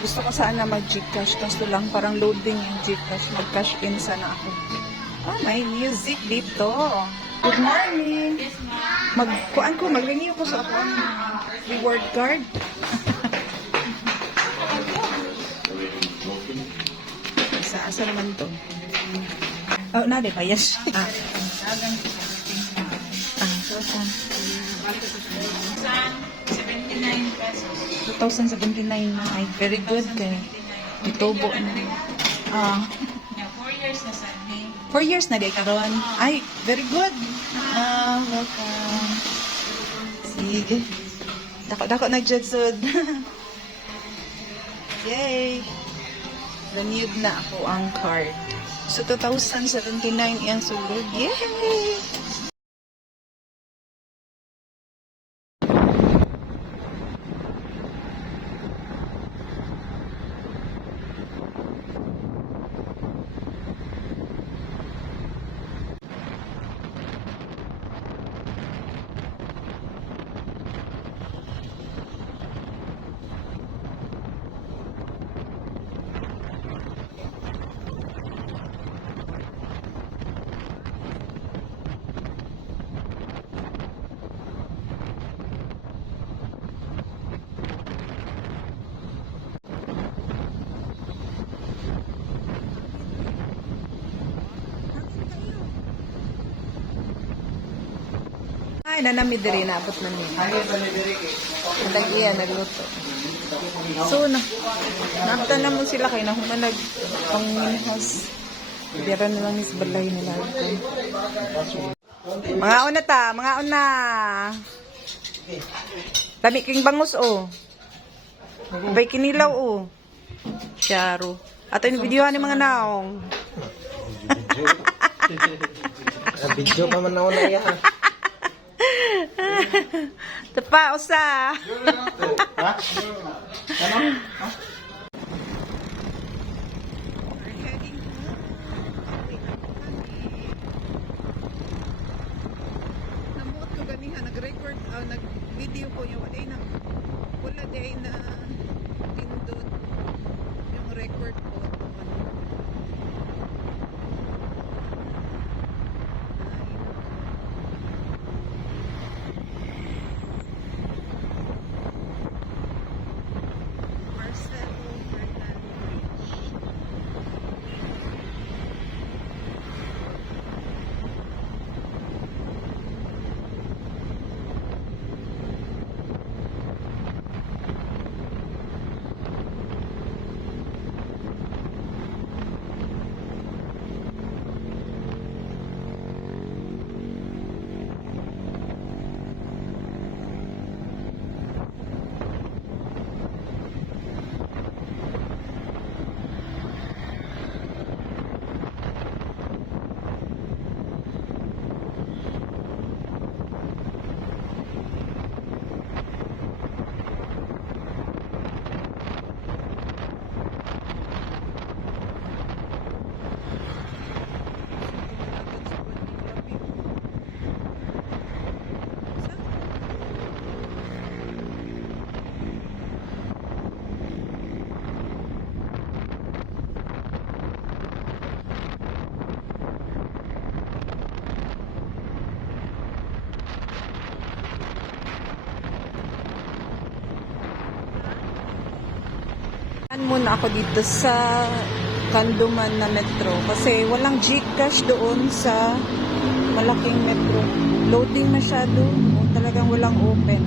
Gusto ko sana mag-Gcash, kaso lang parang loading yung Gcash. Mag-cash in sana ako. Oh, may music dito. Good morning. Mag-renew ko sa ako ang reward card. Asa naman to? Oh, nade pa, yes. 79 pesos. 2079 na. Ay, very good kay. Itubo na. Ah. 4 years na sa May. 4 years na di karon. Ay, very good. Welcome. Sige. Dako nag-judsud. Yay! Renewed na ako ang card. So, 2079 yung sulod. Yay! Ay, nanami diri na abot na niya. Nag-iya, nagluto. So, naabta na mo sila kay nahumanag pang minhas. Bira na lang is balay nila. Mga una ta, mga una. Dami king bangus o. Bay kinilaw o. Syaro. Ato yung videohan ni mga naong. Video pa man na una yan. Tapa, usa. Namuot ko ganiha, nag-record, nag-video ko yung wala day na tindot yung record ko. Muna ako dito sa Kanduman na metro kasi walang Gcash doon sa malaking metro. Loading masyado o talagang walang open.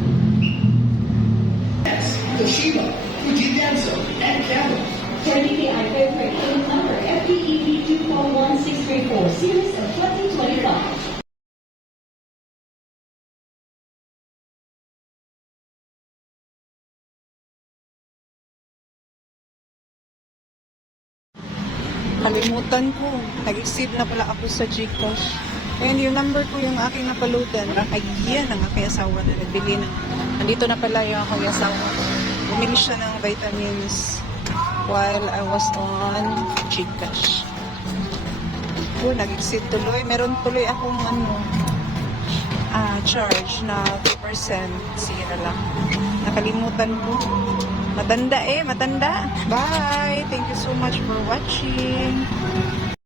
Toshiba, Fujidenso, and Canon. Turning the iPhone for claim number FPED 241634, series of 2025. Kalimutan ko. Nag-isip na pala ako sa Gcash. And yung number ko yung aking napaludan. Ay, yan ang aking asawa na nagbili na. Nandito na pala yung aking asawa. Bumili siya ng vitamins while I was on Gcash. Nag-exit tuloy. Meron tuloy akong charge na 2%. Sira lang. Nakalimutan ko. Madali Matanda. Bye! Thank you so much for watching.